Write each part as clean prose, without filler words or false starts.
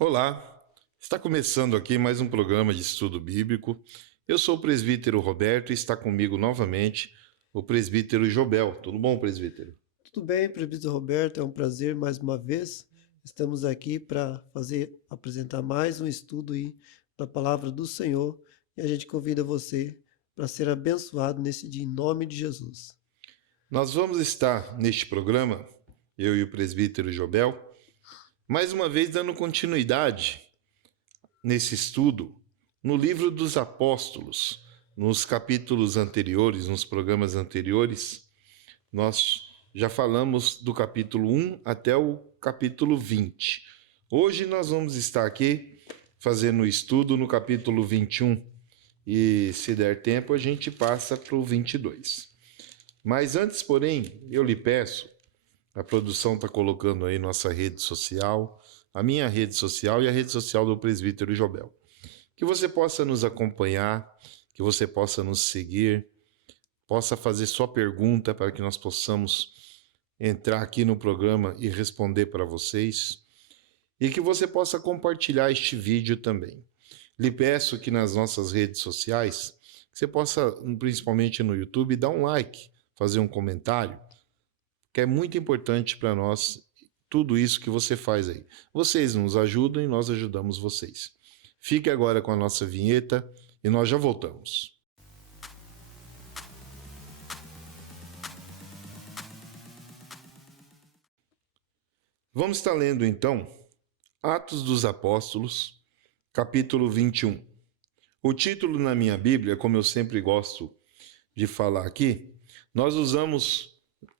Olá, está começando aqui mais um programa de estudo bíblico. Eu sou o presbítero Roberto e está comigo novamente o presbítero Jobel. Tudo bom, presbítero? Tudo bem, presbítero Roberto, é um prazer mais uma vez. Estamos aqui para apresentar mais um estudo aí da palavra do Senhor e a gente convida você para ser abençoado nesse dia em nome de Jesus. Nós vamos estar neste programa, eu e o presbítero Jobel, mais uma vez dando continuidade nesse estudo no livro dos Apóstolos. Nos capítulos anteriores, nos programas anteriores, nós já falamos do capítulo 1 até o capítulo 20. Hoje nós vamos estar aqui fazendo o estudo no capítulo 21 e, se der tempo, a gente passa para o 22. Mas antes, porém, eu lhe peço, a produção está colocando aí nossa rede social, a minha rede social e a rede social do presbítero Jobel, que você possa nos acompanhar, que você possa nos seguir, possa fazer sua pergunta para que nós possamos entrar aqui no programa e responder para vocês, e que você possa compartilhar este vídeo também. Lhe peço que nas nossas redes sociais, que você possa, principalmente no YouTube, dar um like, fazer um comentário, que é muito importante para nós tudo isso que você faz aí. Vocês nos ajudam e nós ajudamos vocês. Fique agora com a nossa vinheta e nós já voltamos. Vamos estar lendo então Atos dos Apóstolos, capítulo 21. O título na minha Bíblia, como eu sempre gosto de falar aqui, nós usamos,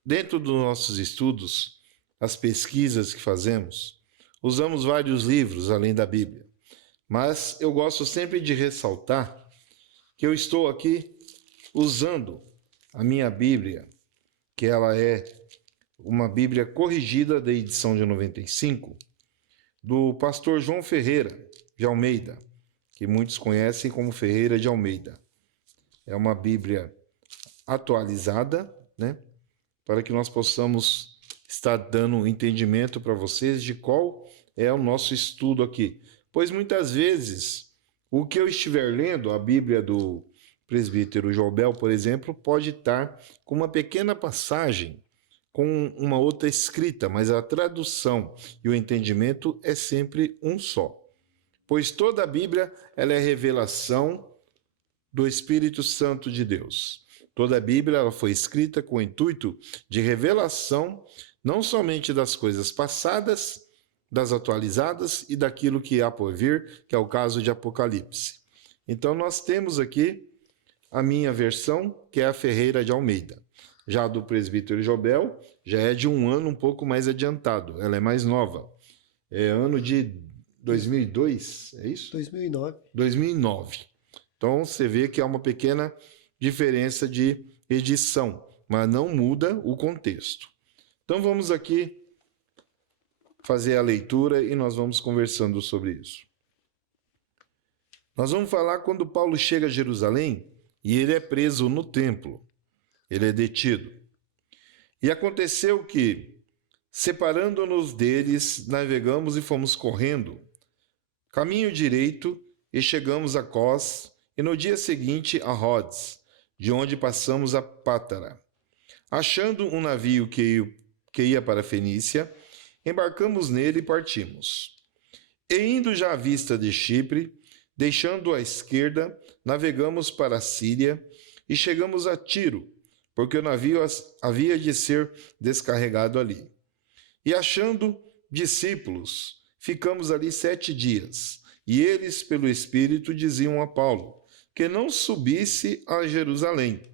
dentro dos nossos estudos, as pesquisas que fazemos, usamos vários livros além da Bíblia. Mas eu gosto sempre de ressaltar que eu estou aqui usando a minha Bíblia, que ela é uma Bíblia corrigida da edição de 95, do pastor João Ferreira de Almeida, que muitos conhecem como Ferreira de Almeida. É uma Bíblia atualizada, né, para que nós possamos estar dando um entendimento para vocês de qual é o nosso estudo aqui. Pois muitas vezes o que eu estiver lendo, a Bíblia do presbítero Jobel, por exemplo, pode estar com uma pequena passagem com uma outra escrita, mas a tradução e o entendimento é sempre um só. Pois toda a Bíblia ela é revelação do Espírito Santo de Deus. Toda a Bíblia ela foi escrita com o intuito de revelação não somente das coisas passadas, das atualizadas e daquilo que há por vir, que é o caso de Apocalipse. Então nós temos aqui a minha versão, que é a Ferreira de Almeida. Já a do presbítero Jobel já é de um ano um pouco mais adiantado, ela é mais nova. É ano de 2002, é isso? 2009. 2009. Então você vê que há uma pequena diferença de edição, mas não muda o contexto. Então vamos aqui fazer a leitura e nós vamos conversando sobre isso. Nós vamos falar quando Paulo chega a Jerusalém e ele é preso no templo. Ele é detido. E aconteceu que, separando-nos deles, navegamos e fomos correndo, caminho direito, e chegamos a Cós, e no dia seguinte a Rhodes, de onde passamos a Pátara. Achando um navio que ia para a Fenícia, embarcamos nele e partimos. E indo já à vista de Chipre, deixando à esquerda, navegamos para a Síria e chegamos a Tiro, porque o navio havia de ser descarregado ali. E achando discípulos, ficamos ali 7 dias, e eles, pelo Espírito, diziam a Paulo que não subisse a Jerusalém.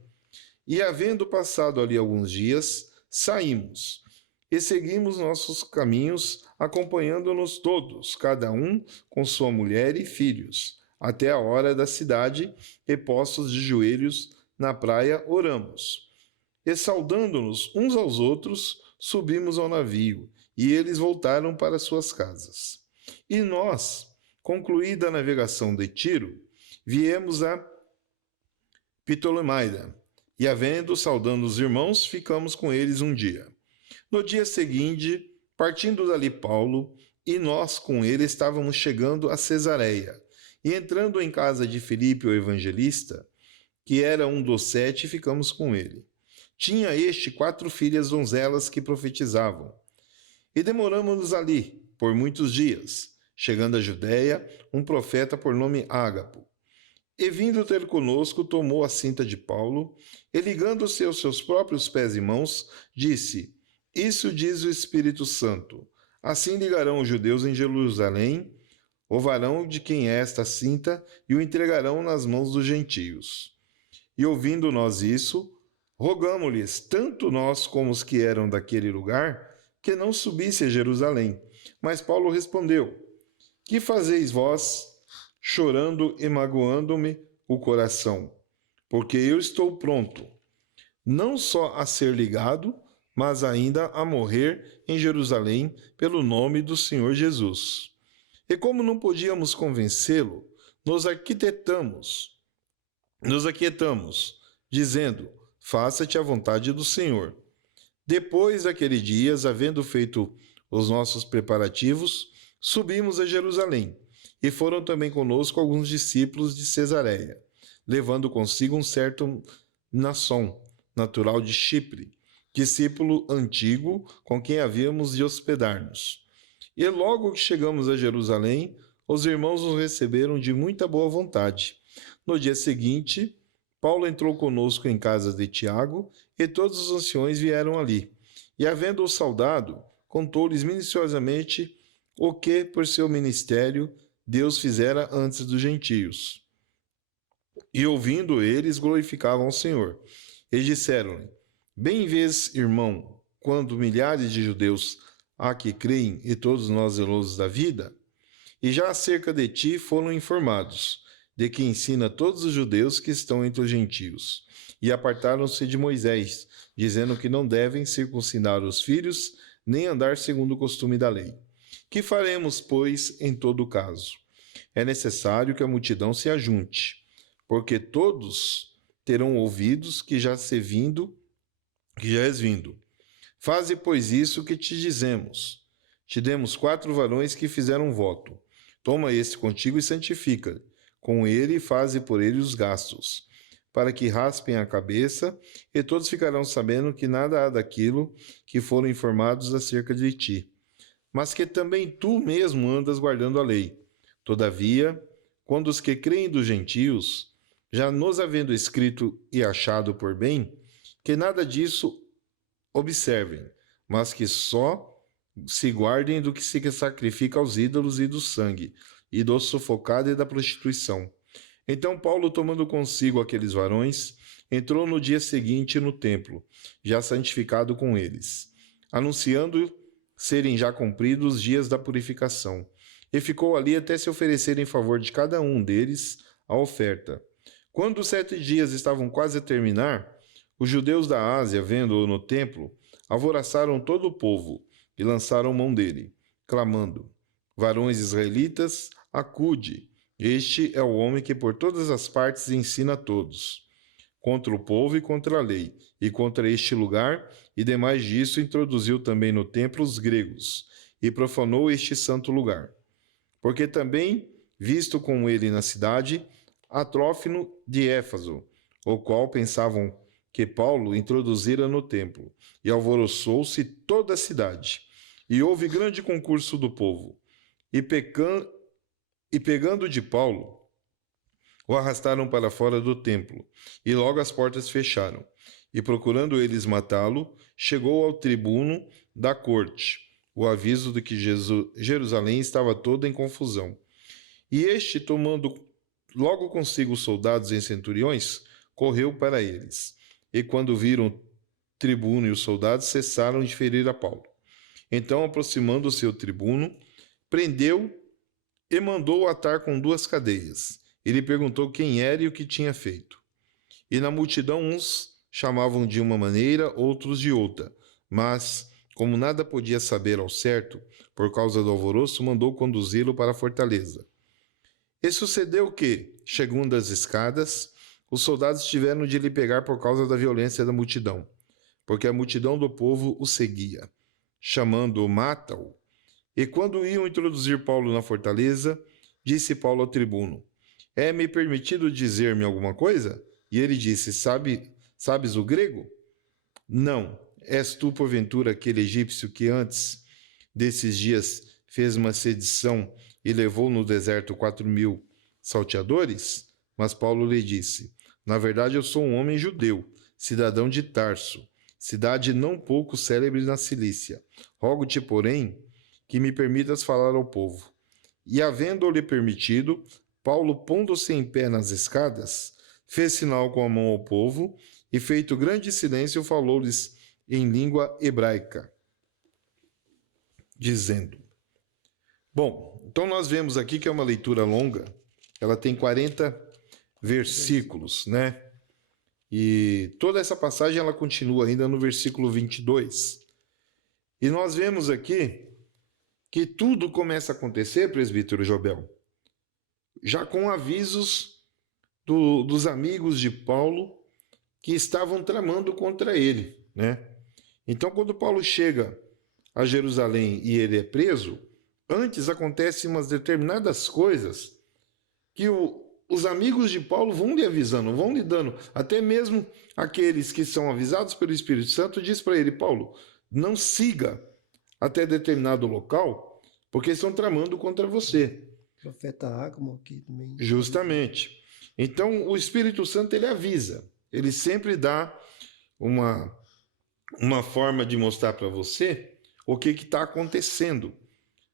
E havendo passado ali alguns dias, saímos e seguimos nossos caminhos, acompanhando-nos todos, cada um com sua mulher e filhos, até a hora da cidade, e postos de joelhos na praia, oramos. E saudando-nos uns aos outros, subimos ao navio, e eles voltaram para suas casas. E nós, concluída a navegação de Tiro, viemos a Ptolemaida, e havendo saudando os irmãos, ficamos com eles um dia. No dia seguinte, partindo dali Paulo, e nós com ele estávamos chegando a Cesareia. E entrando em casa de Filipe, o evangelista, que era um dos 7, ficamos com ele. Tinha este 4 filhas donzelas que profetizavam. E demoramos-nos ali por muitos dias, chegando à Judéia, um profeta por nome Ágapo. E vindo ter conosco, tomou a cinta de Paulo, e ligando-se aos seus próprios pés e mãos, disse: Isso diz o Espírito Santo. Assim ligarão os judeus em Jerusalém o varão de quem é esta cinta, e o entregarão nas mãos dos gentios. E ouvindo nós isso, rogamo-lhes, tanto nós como os que eram daquele lugar, que não subisse a Jerusalém. Mas Paulo respondeu: Que fazeis vós, chorando e magoando-me o coração? Porque eu estou pronto, não só a ser ligado, mas ainda a morrer em Jerusalém pelo nome do Senhor Jesus. E como não podíamos convencê-lo, nos aquietamos, dizendo: Faça-te a vontade do Senhor. Depois daquele dia, havendo feito os nossos preparativos, subimos a Jerusalém, e foram também conosco alguns discípulos de Cesareia, levando consigo um certo Mnason, natural de Chipre, discípulo antigo com quem havíamos de hospedar-nos. E logo que chegamos a Jerusalém, os irmãos nos receberam de muita boa vontade. No dia seguinte, Paulo entrou conosco em casa de Tiago, e todos os anciões vieram ali. E havendo-o saudado, contou-lhes minuciosamente o que, por seu ministério, Deus fizera antes dos gentios. E ouvindo eles, glorificavam o Senhor. E disseram-lhe: Bem vês, irmão, quando milhares de judeus há que creem, e todos nós zelosos da vida, e já acerca de ti foram informados, de que ensina todos os judeus que estão entre os gentios. E apartaram-se de Moisés, dizendo que não devem circuncidar os filhos, nem andar segundo o costume da lei. Que faremos, pois, em todo caso? É necessário que a multidão se ajunte, porque todos terão ouvidos que já és vindo. Faze, pois, isso que te dizemos. Te demos 4 varões que fizeram voto. Toma este contigo e santifica. Com ele faze por ele os gastos, para que raspem a cabeça, e todos ficarão sabendo que nada há daquilo que foram informados acerca de ti. Mas que também tu mesmo andas guardando a lei. Todavia, quando os que creem dos gentios, já nos havendo escrito e achado por bem, que nada disso observem, mas que só se guardem do que se sacrifica aos ídolos e do sangue, e do sufocado e da prostituição. Então Paulo, tomando consigo aqueles varões, entrou no dia seguinte no templo, já santificado com eles, anunciando serem já cumpridos os dias da purificação, e ficou ali até se oferecer em favor de cada um deles a oferta. Quando os 7 dias estavam quase a terminar, os judeus da Ásia, vendo-o no templo, alvoroçaram todo o povo e lançaram mão dele, clamando: Varões israelitas, acude! Este é o homem que por todas as partes ensina a todos, contra o povo e contra a lei, e contra este lugar, e demais disso introduziu também no templo os gregos, e profanou este santo lugar. Porque também, visto com ele na cidade, a Trófimo de Éfaso, o qual pensavam que Paulo introduzira no templo, e alvoroçou-se toda a cidade. E houve grande concurso do povo. E pegando de Paulo, o arrastaram para fora do templo, e logo as portas fecharam. E procurando eles matá-lo, chegou ao tribuno da corte o aviso de que Jerusalém estava toda em confusão. E este, tomando logo consigo os soldados e centuriões, correu para eles. E quando viram o tribuno e os soldados, cessaram de ferir a Paulo. Então, aproximando-se o tribuno, prendeu e mandou atar com 2 cadeias. Ele perguntou quem era e o que tinha feito. E na multidão uns chamavam de uma maneira, outros de outra. Mas, como nada podia saber ao certo, por causa do alvoroço, mandou conduzi-lo para a fortaleza. E sucedeu que, chegando às escadas, os soldados tiveram de lhe pegar por causa da violência da multidão, porque a multidão do povo o seguia. Chamando-o, mata-o. E quando iam introduzir Paulo na fortaleza, disse Paulo ao tribuno: É-me permitido dizer-me alguma coisa? E ele disse: Sabes o grego? Não. És tu, porventura, aquele egípcio que antes desses dias fez uma sedição e levou no deserto 4.000 salteadores? Mas Paulo lhe disse: Na verdade, eu sou um homem judeu, cidadão de Tarso, cidade não pouco célebre na Cilícia. Rogo-te, porém, que me permitas falar ao povo. E havendo-lhe permitido, Paulo, pondo-se em pé nas escadas, fez sinal com a mão ao povo e, feito grande silêncio, falou-lhes em língua hebraica, dizendo... Bom, então nós vemos aqui que é uma leitura longa, ela tem 40 versículos, né? E toda essa passagem ela continua ainda no versículo 22. E nós vemos aqui que tudo começa a acontecer, presbítero Jobel, já com avisos dos amigos de Paulo que estavam tramando contra ele, né? Então, quando Paulo chega a Jerusalém e ele é preso, antes acontecem umas determinadas coisas que os amigos de Paulo vão lhe avisando, vão lhe dando. Até mesmo aqueles que são avisados pelo Espírito Santo diz para ele: Paulo, não siga até determinado local, porque estão tramando contra você. O profeta Ágamo aqui também. Justamente. Então, o Espírito Santo, ele avisa. Ele sempre dá uma forma de mostrar para você o que está acontecendo,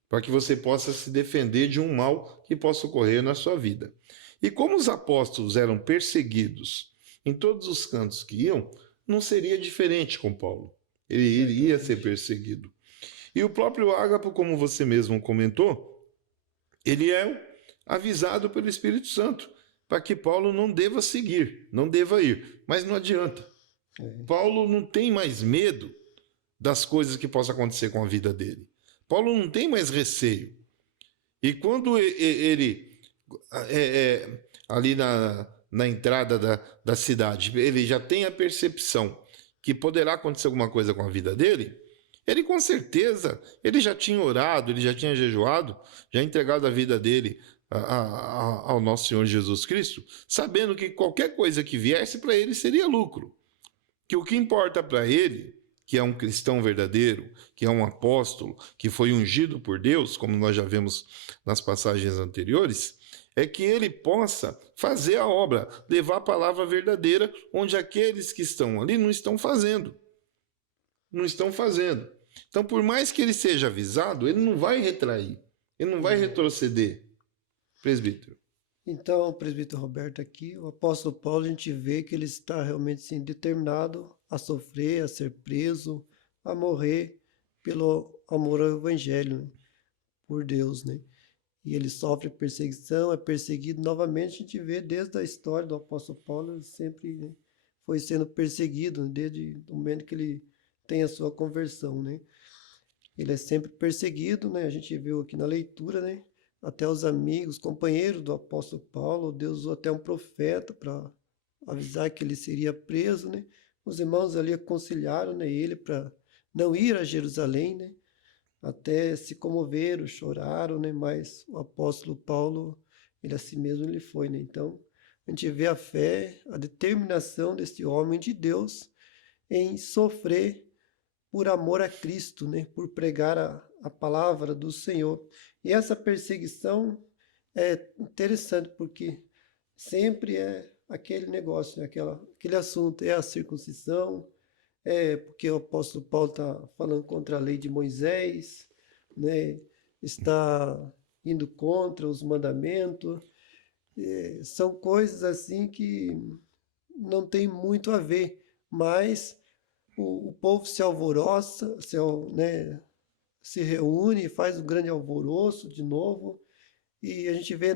para que você possa se defender de um mal que possa ocorrer na sua vida. E como os apóstolos eram perseguidos em todos os cantos que iam, não seria diferente com Paulo. Ele iria ser perseguido. E o próprio Ágapo, como você mesmo comentou, ele é avisado pelo Espírito Santo para que Paulo não deva seguir, não deva ir. Mas não adianta. Paulo não tem mais medo das coisas que possam acontecer com a vida dele. Paulo não tem mais receio. E quando ele ali na entrada da cidade, ele já tem a percepção que poderá acontecer alguma coisa com a vida dele, ele com certeza, ele já tinha orado, ele já tinha jejuado, já entregado a vida dele ao nosso Senhor Jesus Cristo, sabendo que qualquer coisa que viesse para ele seria lucro. Que o que importa para ele, que é um cristão verdadeiro, que é um apóstolo, que foi ungido por Deus, como nós já vemos nas passagens anteriores, é que ele possa fazer a obra, levar a palavra verdadeira onde aqueles que estão ali não estão fazendo. Não estão fazendo. Então, por mais que ele seja avisado, ele não vai retrair, ele não vai retroceder. Presbítero. Então, presbítero Roberto, aqui, o apóstolo Paulo, a gente vê que ele está realmente assim, determinado a sofrer, a ser preso, a morrer pelo amor ao evangelho, né? Por Deus, né? E ele sofre perseguição, é perseguido novamente. A gente vê desde a história do apóstolo Paulo, ele sempre, né, foi sendo perseguido, né, desde o momento que ele tem a sua conversão, né? Ele é sempre perseguido, né? A gente viu aqui na leitura, né? Até os amigos, companheiros do apóstolo Paulo, Deus usou até um profeta para avisar que ele seria preso, né? Os irmãos ali aconselharam, né, ele para não ir a Jerusalém, né? Até se comoveram, choraram, né? Mas o apóstolo Paulo, ele assim mesmo ele foi, né? Então, a gente vê a fé, a determinação desse homem de Deus em sofrer por amor a Cristo, né? Por pregar a palavra do Senhor. E essa perseguição é interessante porque sempre é aquele negócio, né? Aquele assunto, é a circuncisão, é porque o apóstolo Paulo está falando contra a lei de Moisés, né? Está indo contra os mandamentos. São coisas assim que não tem muito a ver, mas o povo se alvoroça, né, se reúne, faz um grande alvoroço de novo, e a gente vê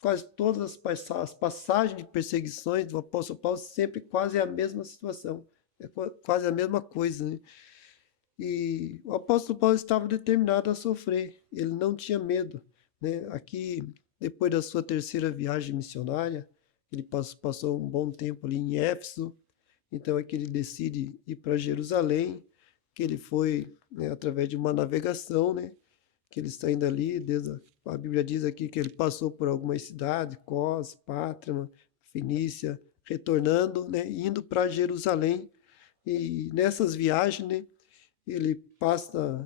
quase todas as passagens de perseguições do apóstolo Paulo sempre quase a mesma situação, é quase a mesma coisa, né? E o apóstolo Paulo estava determinado a sofrer, ele não tinha medo, né? Aqui, depois da sua terceira viagem missionária, ele passou um bom tempo ali em Éfeso, então é que ele decide ir para Jerusalém, que ele foi, né, através de uma navegação, né? que ele está indo ali, a Bíblia diz aqui que ele passou por algumas cidades, Cós, Pátrama, Fenícia, retornando, né, indo para Jerusalém. E nessas viagens, né, ele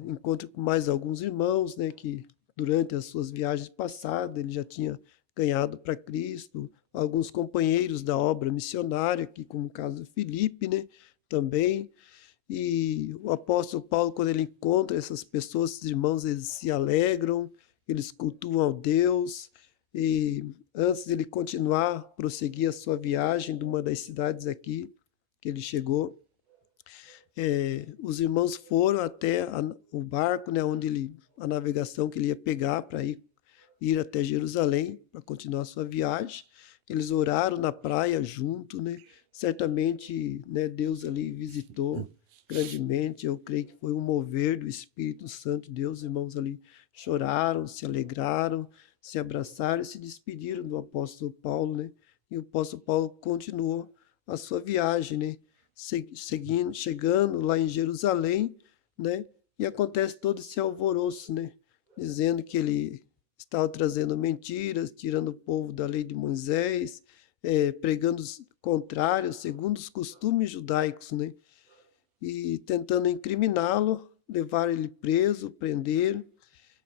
encontra com mais alguns irmãos, né, que durante as suas viagens passadas ele já tinha ganhado para Cristo, alguns companheiros da obra missionária, que como o caso de Filipe, né, também. E o apóstolo Paulo, quando ele encontra essas pessoas, esses irmãos, eles se alegram, eles cultuam ao Deus. E antes de ele continuar, prosseguir a sua viagem de uma das cidades aqui que ele chegou, os irmãos foram até o barco, né, a navegação que ele ia pegar para ir até Jerusalém, para continuar a sua viagem. Eles oraram na praia junto, né? Certamente, né, Deus ali visitou grandemente. Eu creio que foi um mover do Espírito Santo de Deus. Os irmãos ali choraram, se alegraram, se abraçaram e se despediram do apóstolo Paulo, né? E o apóstolo Paulo continuou a sua viagem, né? Seguindo, chegando lá em Jerusalém, né? E acontece todo esse alvoroço, né? Dizendo que ele estava trazendo mentiras, tirando o povo da lei de Moisés, pregando os contrários, segundo os costumes judaicos, né? E tentando incriminá-lo, levar ele preso, prender,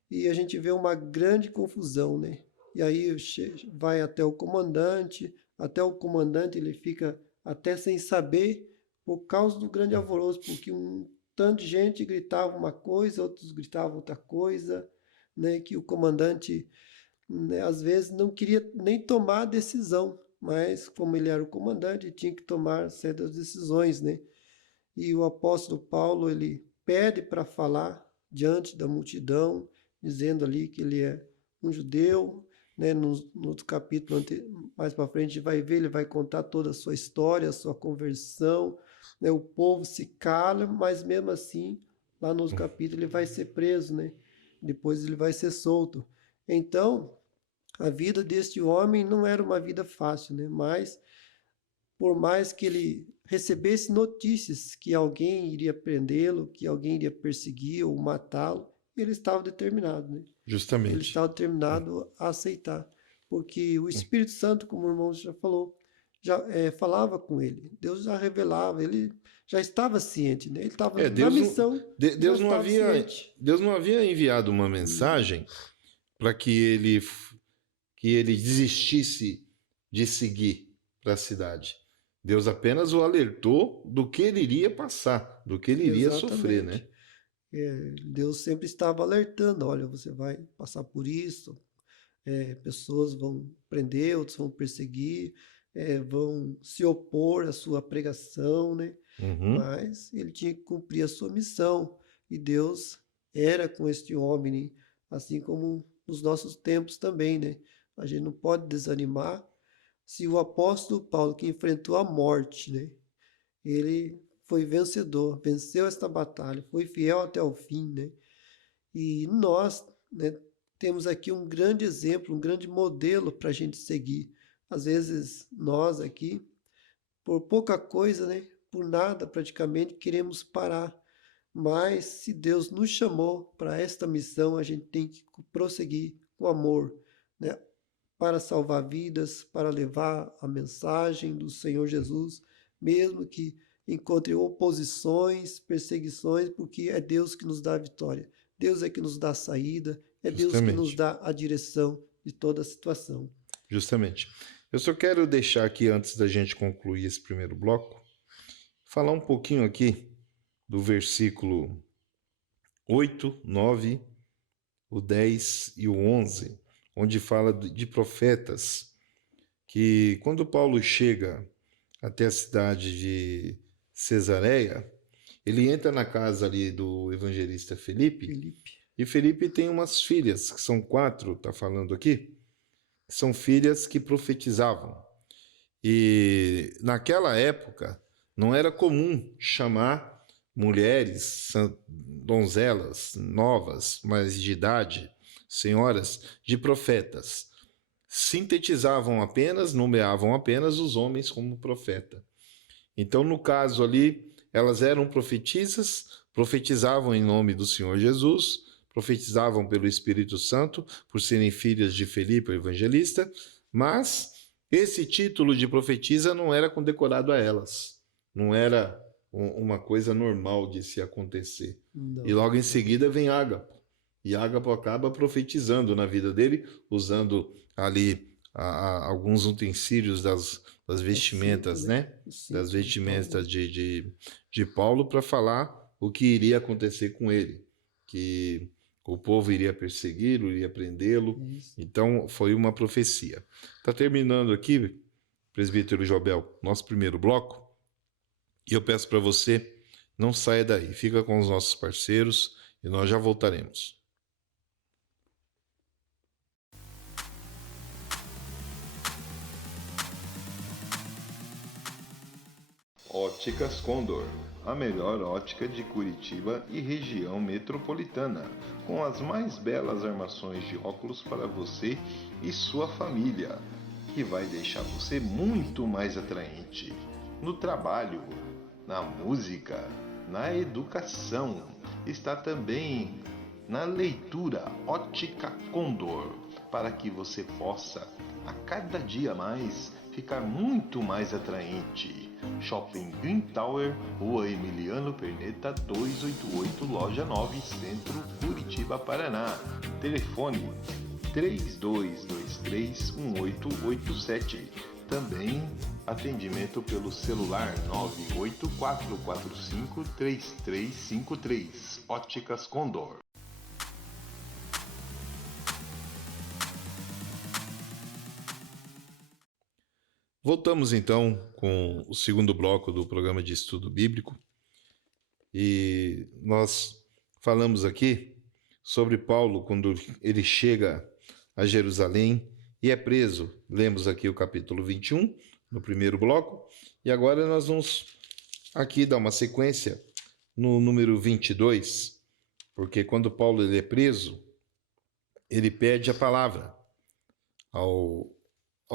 e a gente vê uma grande confusão, né? E aí vai até o comandante ele fica até sem saber por causa do grande alvoroço, porque um tanto de gente gritava uma coisa, outros gritavam outra coisa, né? Que o comandante, né, às vezes não queria nem tomar a decisão, mas como ele era o comandante, tinha que tomar certas decisões, né? E o apóstolo Paulo, ele pede para falar diante da multidão, dizendo ali que ele é um judeu, né? No outro capítulo, mais para frente, a gente vai ver, ele vai contar toda a sua história, a sua conversão, né? O povo se cala, mas mesmo assim, lá no outro capítulo, ele vai ser preso, né? Depois ele vai ser solto. Então, a vida deste homem não era uma vida fácil, né? Mas por mais que ele recebesse notícias que alguém iria prendê-lo, que alguém iria persegui-lo ou matá-lo, ele estava determinado, né? Ele Justamente. estava determinado a aceitar, porque o Espírito Santo, como o irmão já falou, já falava com ele. Deus já revelava, ele já estava ciente, né? Ele estava É, na Deus não, missão, já estava ciente. Deus não havia enviado uma mensagem para que ele desistisse de seguir para a cidade. Deus apenas o alertou do que ele iria passar, do que ele iria sofrer, né? Exatamente. Deus sempre estava alertando, olha, você vai passar por isso, pessoas vão prender, outros vão perseguir, vão se opor à sua pregação, né? Uhum. Mas ele tinha que cumprir a sua missão. E Deus era com este homem, né? Assim como nos nossos tempos também, né? A gente não pode desanimar. Se o apóstolo Paulo, que enfrentou a morte, né? Ele foi vencedor, venceu esta batalha, foi fiel até o fim, né? E nós, né, temos aqui um grande exemplo, um grande modelo para a gente seguir. Às vezes nós aqui, por pouca coisa, né, por nada praticamente, queremos parar. Mas se Deus nos chamou para esta missão, a gente tem que prosseguir com amor, né, para salvar vidas, para levar a mensagem do Senhor Jesus, mesmo que encontre oposições, perseguições, porque é Deus que nos dá a vitória. Deus é que nos dá a saída, é Deus que nos Justamente. dá a direção de toda a situação. Justamente. Eu só quero deixar aqui, antes da gente concluir esse primeiro bloco, falar um pouquinho aqui do versículo 8, 9, o 10 e o 11, onde fala de profetas, que quando Paulo chega até a cidade de Cesareia, ele entra na casa ali do evangelista Felipe, Felipe. e Felipe tem umas filhas, que são 4, tá falando aqui, são filhas que profetizavam. E naquela época não era comum chamar mulheres, donzelas novas, mas de idade, senhoras, de profetas. Sintetizavam apenas, nomeavam apenas os homens como profeta. Então, no caso ali, elas eram profetisas, profetizavam em nome do Senhor Jesus, profetizavam pelo Espírito Santo, por serem filhas de Felipe, o evangelista, mas esse título de profetisa não era condecorado a elas, não era uma coisa normal de se acontecer. E Não. logo em seguida vem Ágapo, e Ágapo acaba profetizando na vida dele, usando ali alguns utensílios das É cinto, vestimentas, né? né? O Das cinto de Paulo. vestimentas de Paulo para falar o que iria acontecer com ele, que o povo iria persegui-lo, iria prendê-lo. Isso. Então, foi uma profecia. Está terminando aqui, presbítero Jobel, nosso primeiro bloco, e eu peço para você, não saia daí, fica com os nossos parceiros e nós já voltaremos. Óticas Condor, a melhor ótica de Curitiba e região metropolitana, com as mais belas armações de óculos para você e sua família, que vai deixar você muito mais atraente no trabalho, na música, na educação. Está também na leitura Ótica Condor, para que você possa a cada dia mais ficar muito mais atraente. Shopping Green Tower, Rua Emiliano Perneta 288, Loja 9, Centro, Curitiba, Paraná. Telefone 32231887. Também atendimento pelo celular 984453353. Óticas Condor. Voltamos então com o segundo bloco do programa de estudo bíblico e nós falamos aqui sobre Paulo quando ele chega a Jerusalém e é preso. Lemos aqui o capítulo 21 no primeiro bloco e agora nós vamos aqui dar uma sequência no número 22, porque quando Paulo ele é preso, ele pede a palavra ao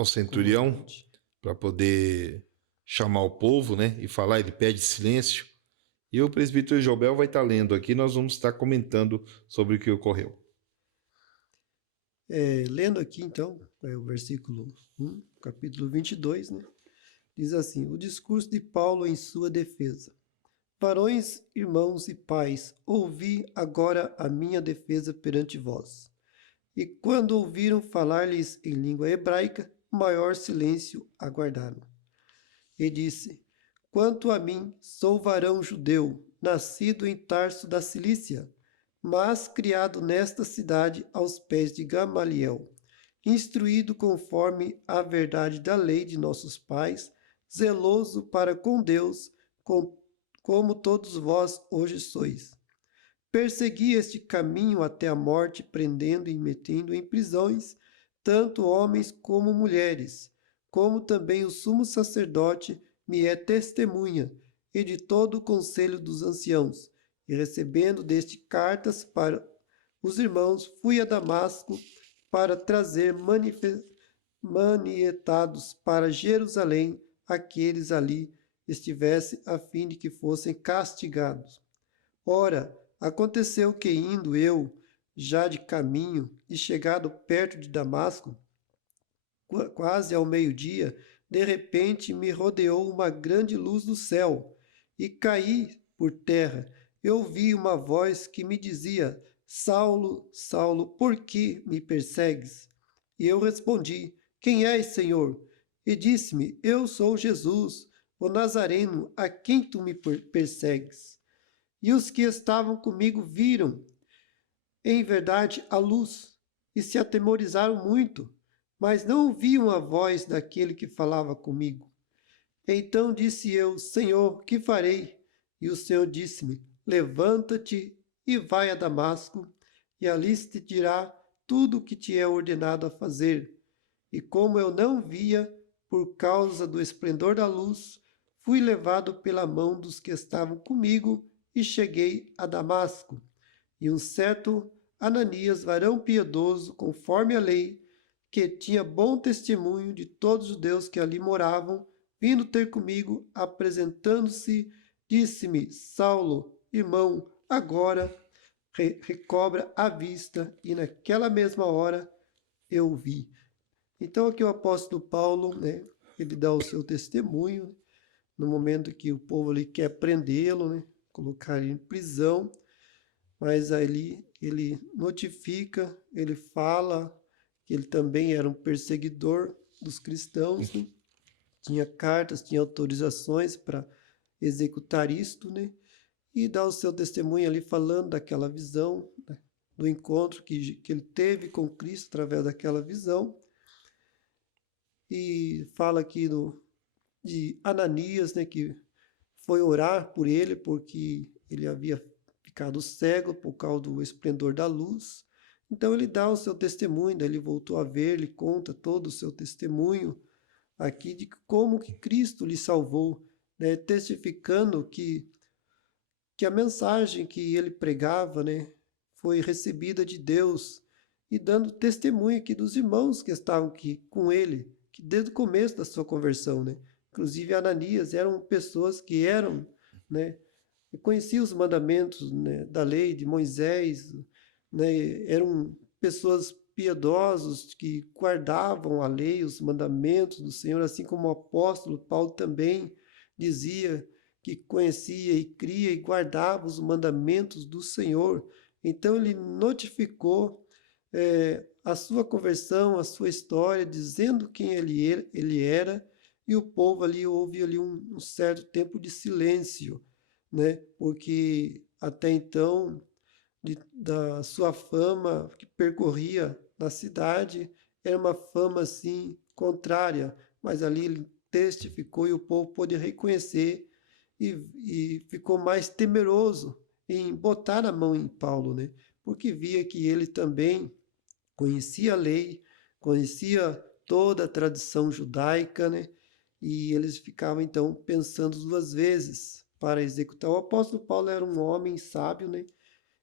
centurião Comandante. para poder chamar o povo, né, e falar, ele pede silêncio. E o presbítero Jobel vai estar lendo aqui, nós vamos estar comentando sobre o que ocorreu. Lendo aqui, então, o versículo 1, capítulo 22, né? Diz assim: o discurso de Paulo em sua defesa. Varões, irmãos e pais, ouvi agora a minha defesa perante vós. E quando ouviram falar-lhes em língua hebraica, maior silêncio aguardaram. E disse: quanto a mim, sou varão judeu, nascido em Tarso da Cilícia, mas criado nesta cidade aos pés de Gamaliel, instruído conforme a verdade da lei de nossos pais, zeloso para com Deus, como todos vós hoje sois. Persegui este caminho até a morte, prendendo e metendo em prisões tanto homens como mulheres, como também o sumo sacerdote me é testemunha, e de todo o conselho dos anciãos, e recebendo deste cartas para os irmãos, fui a Damasco para trazer manietados para Jerusalém aqueles ali estivessem, a fim de que fossem castigados. Ora, aconteceu que indo eu, já de caminho, e chegado perto de Damasco, quase ao meio-dia, de repente me rodeou uma grande luz do céu, e caí por terra. Eu ouvi uma voz que me dizia: Saulo, Saulo, por que me persegues? E eu respondi: Quem és, Senhor? E disse-me: Eu sou Jesus, o Nazareno, a quem tu me persegues. E os que estavam comigo viram, em verdade, a luz, e se atemorizaram muito, mas não ouviam a voz daquele que falava comigo. Então disse eu: Senhor, que farei? E o Senhor disse-me: Levanta-te e vai a Damasco, e ali se te dirá tudo o que te é ordenado a fazer. E como eu não via, por causa do esplendor da luz, fui levado pela mão dos que estavam comigo e cheguei a Damasco. E um certo Ananias, varão piedoso, conforme a lei, que tinha bom testemunho de todos os judeus que ali moravam, vindo ter comigo, apresentando-se, disse-me: Saulo, irmão, agora recobra a vista, e naquela mesma hora eu vi. Então aqui o apóstolo Paulo, né, ele dá o seu testemunho no momento que o povo ali quer prendê-lo, né, colocar ele em prisão, mas ali ele notifica, ele fala que ele também era um perseguidor dos cristãos, né? Tinha cartas, tinha autorizações para executar isto, né? E dá o seu testemunho ali falando daquela visão, né? Do encontro que ele teve com Cristo através daquela visão. E fala aqui de Ananias, né? Que foi orar por ele porque ele havia ficado cego por causa do esplendor da luz. Então ele dá o seu testemunho, daí ele voltou a ver, ele conta todo o seu testemunho aqui de como que Cristo lhe salvou, né, testificando que a mensagem que ele pregava, né, foi recebida de Deus, e dando testemunho aqui dos irmãos que estavam aqui com ele, que desde o começo da sua conversão, né, inclusive Ananias, eram pessoas que eram, né, conheciam os mandamentos, né, da lei de Moisés, né, eram pessoas piedosos que guardavam a lei, os mandamentos do Senhor, assim como o apóstolo Paulo também dizia que conhecia e cria e guardava os mandamentos do Senhor. Então ele notificou a sua conversão, a sua história, dizendo quem ele era, e o povo ali houve ali um certo tempo de silêncio, né? Porque até então da sua fama que percorria na cidade, era uma fama assim contrária, mas ali ele testificou e o povo pôde reconhecer e ficou mais temeroso em botar a mão em Paulo, né? Porque via que ele também conhecia a lei, conhecia toda a tradição judaica, né? E eles ficavam então pensando duas vezes para executar. O apóstolo Paulo era um homem sábio, né?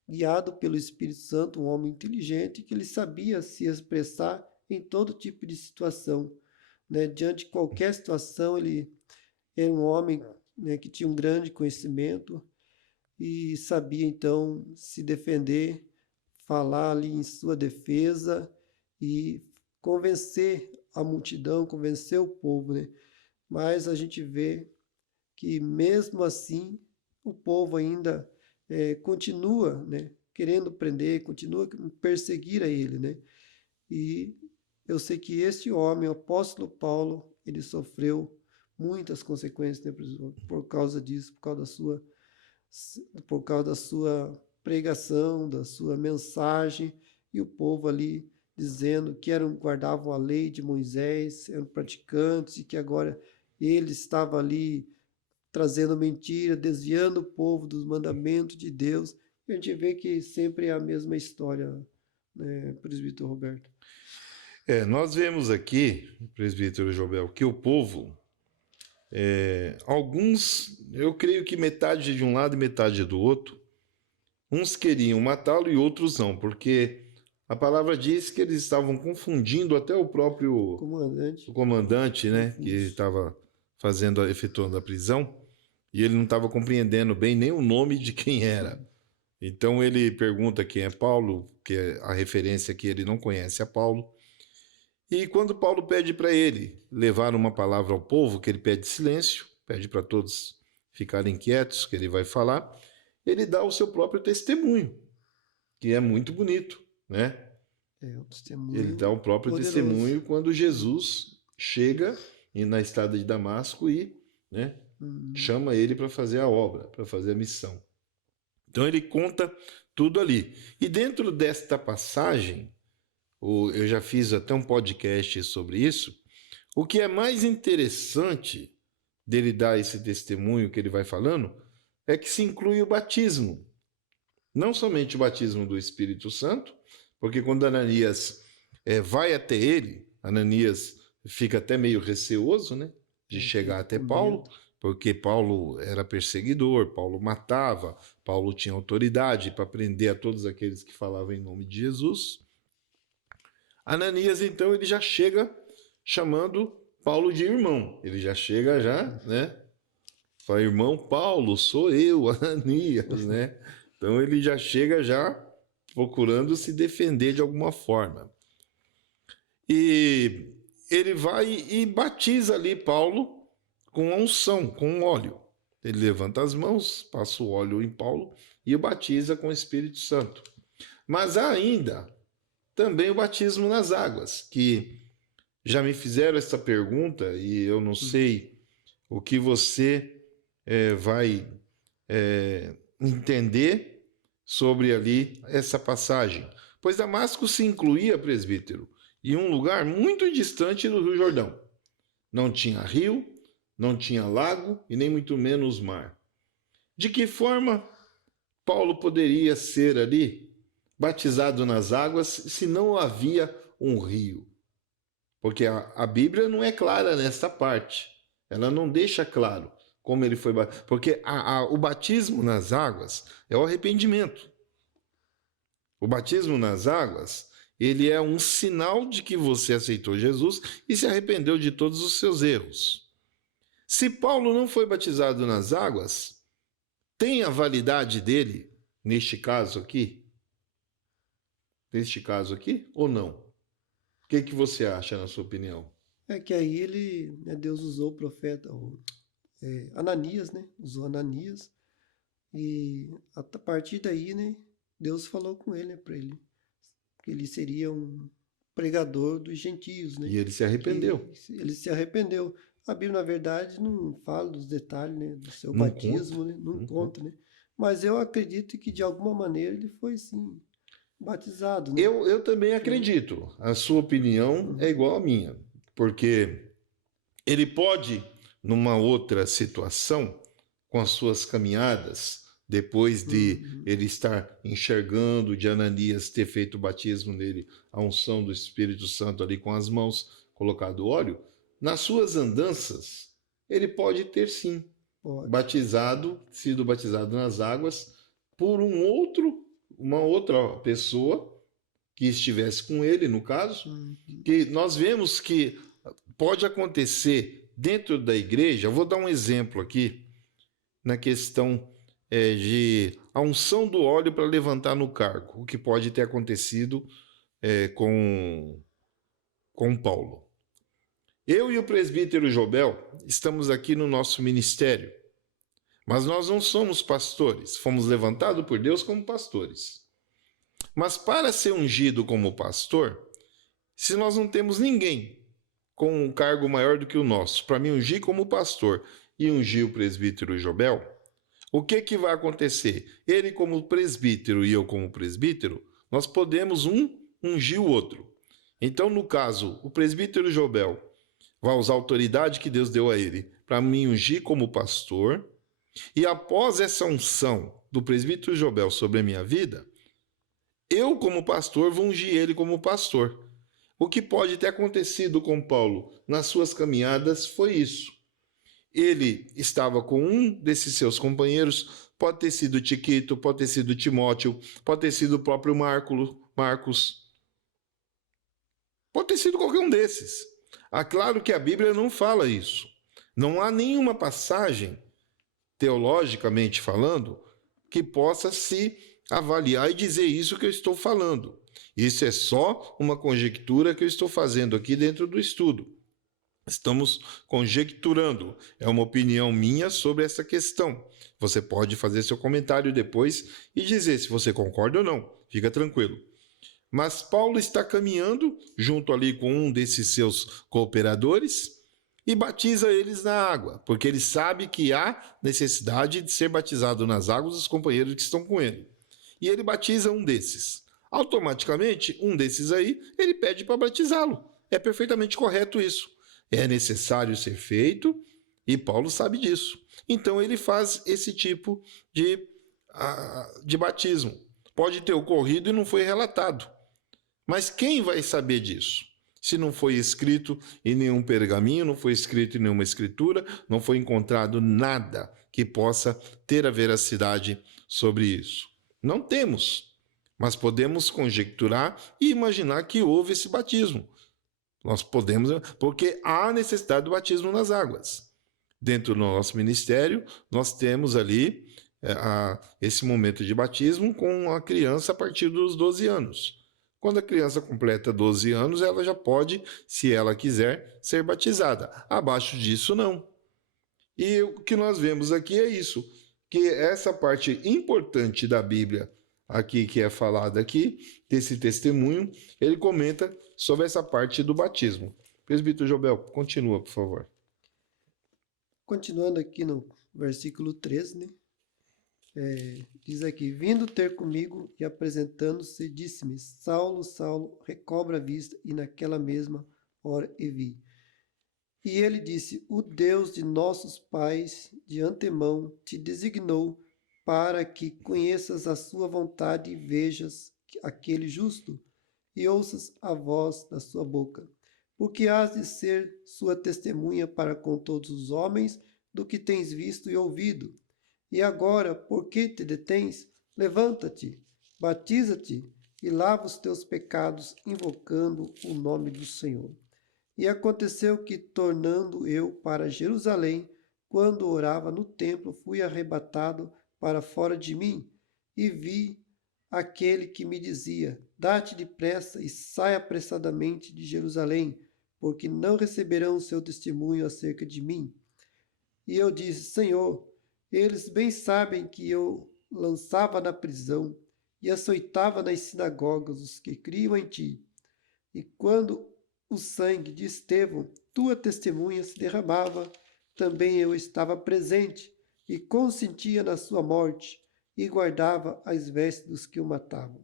Guiado pelo Espírito Santo, um homem inteligente que ele sabia se expressar em todo tipo de situação, né? Diante de qualquer situação, ele era um homem, né, que tinha um grande conhecimento e sabia então se defender, falar ali em sua defesa e convencer a multidão, convencer o povo, né? Mas a gente vê que mesmo assim o povo ainda continua, né, querendo prender, continua a perseguir a ele, né? E eu sei que este homem, o apóstolo Paulo, ele sofreu muitas consequências, né, por causa disso, por causa da sua pregação, da sua mensagem, e o povo ali dizendo que guardavam a lei de Moisés, eram praticantes, e que agora ele estava ali trazendo mentira, desviando o povo dos mandamentos de Deus. E a gente vê que sempre é a mesma história, né, presbítero Roberto? Nós vemos aqui, presbítero Jobel, que o povo, alguns, eu creio que metade de um lado e metade do outro, uns queriam matá-lo e outros não, porque a palavra diz que eles estavam confundindo até o próprio comandante, né, que estava efetuando a prisão, e ele não estava compreendendo bem nem o nome de quem era. Então ele pergunta quem é Paulo, que é a referência que ele não conhece a Paulo. E quando Paulo pede para ele levar uma palavra ao povo, que ele pede silêncio, pede para todos ficarem quietos, que ele vai falar, ele dá o seu próprio testemunho, que é muito bonito, né? O testemunho ele dá o próprio poderoso. Testemunho quando Jesus chega na estrada de Damasco e, né, chama ele para fazer a obra, para fazer a missão. Então ele conta tudo ali. E dentro desta passagem, eu já fiz até um podcast sobre isso, o que é mais interessante dele dar esse testemunho que ele vai falando é que se inclui o batismo. Não somente o batismo do Espírito Santo, porque quando Ananias vai até ele, Ananias fica até meio receoso, né, de chegar até Paulo, porque Paulo era perseguidor, Paulo matava, Paulo tinha autoridade para prender a todos aqueles que falavam em nome de Jesus. Ananias, então, ele já chega chamando Paulo de irmão. Ele já chega né? Fala, irmão Paulo, sou eu, Ananias, né? Então ele já chega procurando se defender de alguma forma. E ele vai e batiza ali Paulo com a unção, com óleo. Ele levanta as mãos, passa o óleo em Paulo e o batiza com o Espírito Santo. Mas há ainda também o batismo nas águas, que já me fizeram essa pergunta e eu não sei o que você vai entender sobre ali essa passagem. Pois Damasco se incluía, presbítero, em um lugar muito distante do Rio Jordão. Não tinha rio, não tinha lago e nem muito menos mar. De que forma Paulo poderia ser ali batizado nas águas se não havia um rio? Porque a Bíblia não é clara nesta parte. Ela não deixa claro como ele foi batizado. Porque o batismo nas águas é o arrependimento. O batismo nas águas, ele é um sinal de que você aceitou Jesus e se arrependeu de todos os seus erros. Se Paulo não foi batizado nas águas, tem a validade dele neste caso aqui? Neste caso aqui ou não? O que você acha, na sua opinião? É que aí Deus usou o profeta Ananias, né? Usou Ananias e a partir daí, né? Deus falou com ele, né? Para ele que ele seria um pregador dos gentios, né? E ele se arrependeu. Que ele se arrependeu. A Bíblia, na verdade, não fala dos detalhes, né? Do seu Não batismo, conta, né? Não não conta, né? Mas eu acredito que de alguma maneira ele foi sim batizado, né? Eu também acredito. A sua opinião é igual à minha. Porque ele pode, numa outra situação, com as suas caminhadas, depois de ele estar enxergando, de Ananias ter feito o batismo nele, a unção do Espírito Santo ali com as mãos, colocado óleo, nas suas andanças, ele pode ter sim Pode. sido batizado nas águas por uma outra pessoa que estivesse com ele, no caso, que nós vemos que pode acontecer dentro da igreja. Eu vou dar um exemplo aqui na questão de a unção do óleo para levantar no cargo, o que pode ter acontecido com Paulo. Eu e o presbítero Jobel estamos aqui no nosso ministério, mas nós não somos pastores, fomos levantados por Deus como pastores. Mas para ser ungido como pastor, se nós não temos ninguém com um cargo maior do que o nosso, para me ungir como pastor e ungir o presbítero Jobel, o que vai acontecer? Ele como presbítero e eu como presbítero, nós podemos ungir o outro. Então, no caso, o presbítero Jobel vai usar a autoridade que Deus deu a ele para me ungir como pastor, e após essa unção do presbítero Jobel sobre a minha vida, eu como pastor vou ungir ele como pastor. O que pode ter acontecido com Paulo nas suas caminhadas foi isso. Ele estava com um desses seus companheiros, pode ter sido Tiquito, pode ter sido Timóteo, pode ter sido o próprio Marcos, pode ter sido qualquer um desses. Claro que a Bíblia não fala isso. Não há nenhuma passagem, teologicamente falando, que possa se avaliar e dizer isso que eu estou falando. Isso é só uma conjectura que eu estou fazendo aqui dentro do estudo. Estamos conjecturando, é uma opinião minha sobre essa questão. Você pode fazer seu comentário depois e dizer se você concorda ou não, fica tranquilo. Mas Paulo está caminhando junto ali com um desses seus cooperadores e batiza eles na água, porque ele sabe que há necessidade de ser batizado nas águas os companheiros que estão com ele. E ele batiza um desses. Automaticamente, um desses aí, ele pede para batizá-lo. É perfeitamente correto isso. É necessário ser feito e Paulo sabe disso. Então ele faz esse tipo de batismo. Pode ter ocorrido e não foi relatado. Mas quem vai saber disso? Se não foi escrito em nenhum pergaminho, não foi escrito em nenhuma escritura, não foi encontrado nada que possa ter a veracidade sobre isso. Não temos, mas podemos conjecturar e imaginar que houve esse batismo. Nós podemos, porque há necessidade do batismo nas águas. Dentro do nosso ministério, nós temos ali esse momento de batismo com a criança a partir dos 12 anos. Quando a criança completa 12 anos, ela já pode, se ela quiser, ser batizada. Abaixo disso, não. E o que nós vemos aqui é isso, que essa parte importante da Bíblia aqui que é falada aqui, desse testemunho, ele comenta sobre essa parte do batismo. Presbítero Jobel, continua, por favor. Continuando aqui no versículo 13, né? Diz aqui, vindo ter comigo e apresentando-se, disse-me, Saulo, Saulo, recobra a vista, e naquela mesma hora e vi. E ele disse, o Deus de nossos pais de antemão te designou para que conheças a sua vontade e vejas aquele justo, e ouças a voz da sua boca. Porque hás de ser sua testemunha para com todos os homens do que tens visto e ouvido. E agora, por que te detens? Levanta-te, batiza-te e lava os teus pecados, invocando o nome do Senhor. E aconteceu que, tornando eu para Jerusalém, quando orava no templo, fui arrebatado para fora de mim, e vi aquele que me dizia, dá-te depressa e sai apressadamente de Jerusalém, porque não receberão o seu testemunho acerca de mim. E eu disse, Senhor, eles bem sabem que eu lançava na prisão e açoitava nas sinagogas os que criam em ti. E quando o sangue de Estevão, tua testemunha, se derramava, também eu estava presente e consentia na sua morte e guardava as vestes dos que o matavam.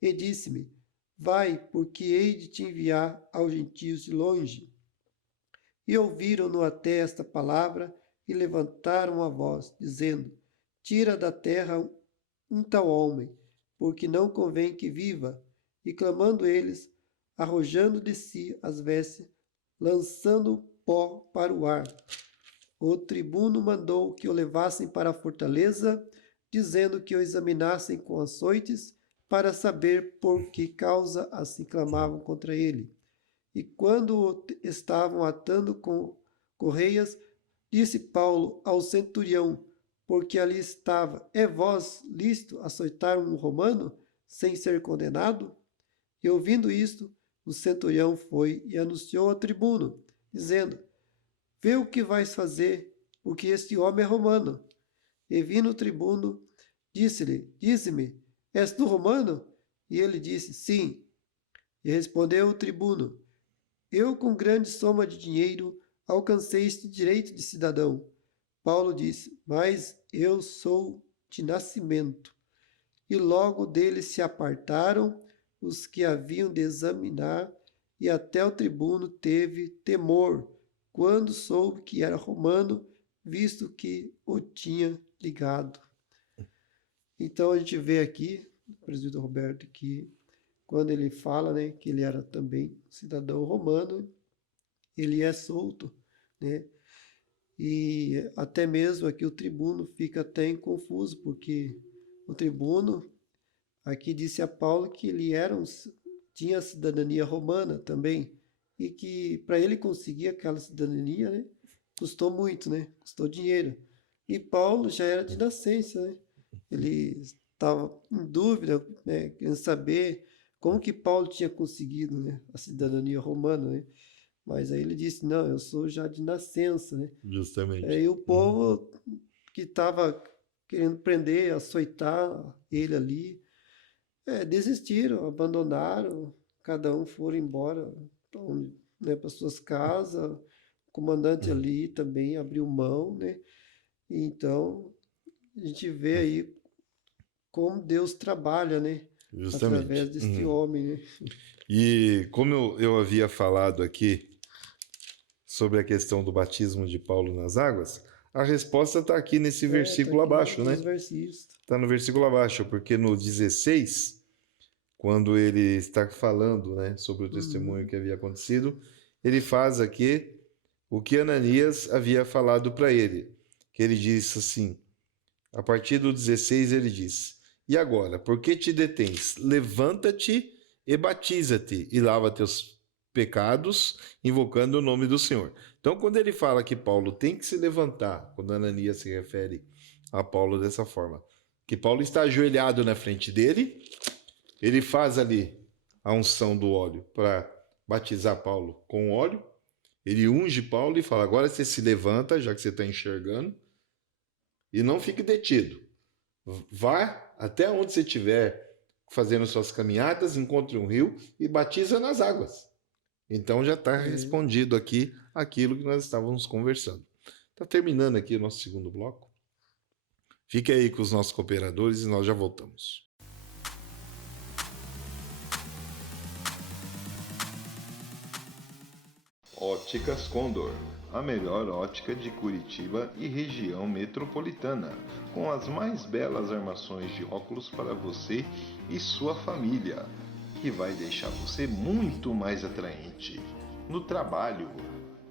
E disse-me, vai, porque hei de te enviar aos gentios de longe. E ouviram-no até esta palavra e levantaram a voz, dizendo, tira da terra um tal homem, porque não convém que viva. E clamando eles, arrojando de si as vestes, lançando pó para o ar. O tribuno mandou que o levassem para a fortaleza, dizendo que o examinassem com açoites, para saber por que causa assim clamavam contra ele. E quando o estavam atando com correias, disse Paulo ao centurião, porque ali estava, é vós lícito açoitar um romano, sem ser condenado? E ouvindo isto, o centurião foi e anunciou ao tribuno, dizendo, vê o que vais fazer, porque este homem é romano. E vindo o tribuno, disse-lhe, dize-me, és tu romano? E ele disse, sim. E respondeu o tribuno, eu com grande soma de dinheiro alcancei este direito de cidadão. Paulo disse, mas eu sou de nascimento. E logo dele se apartaram os que haviam de examinar, e até o tribuno teve temor, quando soube que era romano, visto que o tinha ligado. Então a gente vê aqui, o presbítero Roberto, que quando ele fala, né, que ele era também cidadão romano, ele é solto, né? E até mesmo aqui o tribuno fica até confuso, porque o tribuno aqui disse a Paulo que ele tinha a cidadania romana também, e que para ele conseguir aquela cidadania, né, custou muito, né? Custou dinheiro. E Paulo já era de nascença, né? Ele estava em dúvida, né, querendo saber como que Paulo tinha conseguido, né, a cidadania romana, né? Mas aí ele disse, não, eu sou já de nascença, né? Justamente. Aí o povo que estava querendo prender, açoitar ele ali, desistiram, abandonaram, cada um foram embora né, para suas casas, o comandante ali também abriu mão, né? Então, a gente vê aí como Deus trabalha, né? Justamente. Através deste homem, né? E como eu havia falado aqui sobre a questão do batismo de Paulo nas águas, a resposta está aqui nesse versículo Tá aqui abaixo, né? nos versículos. Está no versículo abaixo, porque no 16, quando ele está falando, né, sobre o testemunho que havia acontecido, ele faz aqui o que Ananias havia falado para ele, que ele disse assim, a partir do 16 ele diz, e agora, por que te detens? Levanta-te e batiza-te e lava teus pecados, invocando o nome do Senhor. Então, quando ele fala que Paulo tem que se levantar, quando Ananias se refere a Paulo dessa forma. Que Paulo está ajoelhado na frente dele, ele faz ali a unção do óleo para batizar Paulo com óleo, ele unge Paulo e fala, agora você se levanta, já que você está enxergando, e não fique detido. Vá até onde você estiver fazendo suas caminhadas, encontre um rio e batiza nas águas. Então já está respondido aqui aquilo que nós estávamos conversando. Está terminando aqui o nosso segundo bloco. Fique aí com os nossos cooperadores e nós já voltamos. Óticas Condor, a melhor ótica de Curitiba e região metropolitana, com as mais belas armações de óculos para você e sua família, que vai deixar você muito mais atraente no trabalho,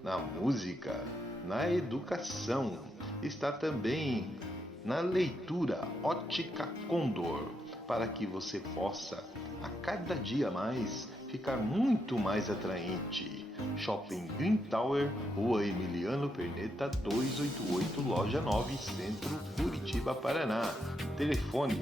na música, na educação. Está também na leitura Ótica Condor, para que você possa a cada dia mais ficar muito mais atraente. Shopping Green Tower, Rua Emiliano Perneta 288, Loja 9, Centro, Curitiba, Paraná. Telefone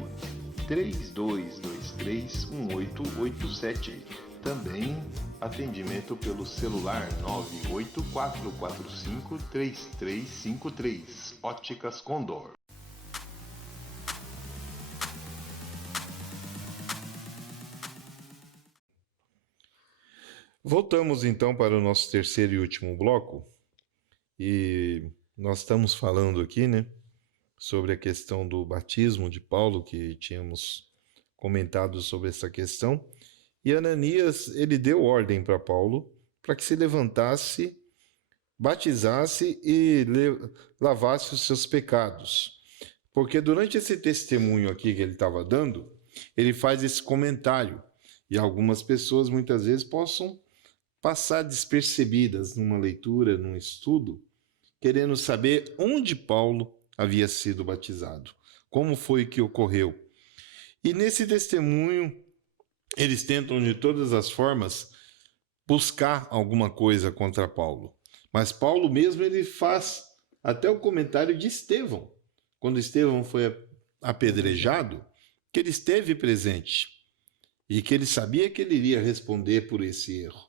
32231887. Também atendimento pelo celular 984453353. Óticas Condor. Voltamos então para o nosso terceiro e último bloco, e nós estamos falando aqui, né, sobre a questão do batismo de Paulo, que tínhamos comentado sobre essa questão, e Ananias, ele deu ordem para Paulo para que se levantasse, batizasse e lavasse os seus pecados, porque durante esse testemunho aqui que ele estava dando, ele faz esse comentário, e algumas pessoas muitas vezes possam passar despercebidas numa leitura, num estudo, querendo saber onde Paulo havia sido batizado, como foi que ocorreu. E nesse testemunho, eles tentam de todas as formas buscar alguma coisa contra Paulo. Mas Paulo mesmo, ele faz até o comentário de Estevão, quando Estevão foi apedrejado, que ele esteve presente e que ele sabia que ele iria responder por esse erro.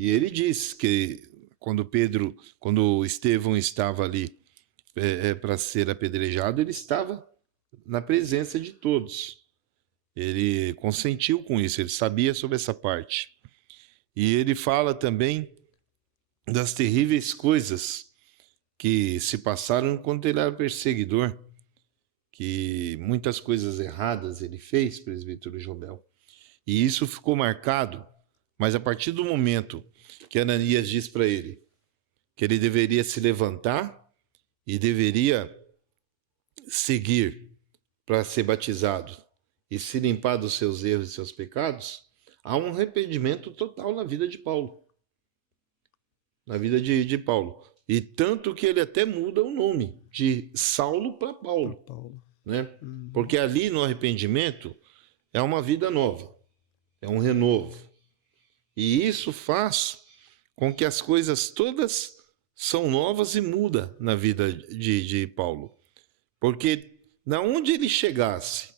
E ele diz que quando Estevão estava ali para ser apedrejado, ele estava na presença de todos. Ele consentiu com isso, ele sabia sobre essa parte. E ele fala também das terríveis coisas que se passaram quando ele era perseguidor, que muitas coisas erradas ele fez, presbítero Jobel. E isso ficou marcado. Mas a partir do momento que Ananias diz para ele que ele deveria se levantar e deveria seguir para ser batizado e se limpar dos seus erros e seus pecados, há um arrependimento total na vida de Paulo. Na vida de Paulo. E tanto que ele até muda o nome de Saulo para Paulo. Né? Porque ali no arrependimento é uma vida nova, é um renovo. E isso faz com que as coisas todas são novas e muda na vida de Paulo. Porque na onde ele chegasse,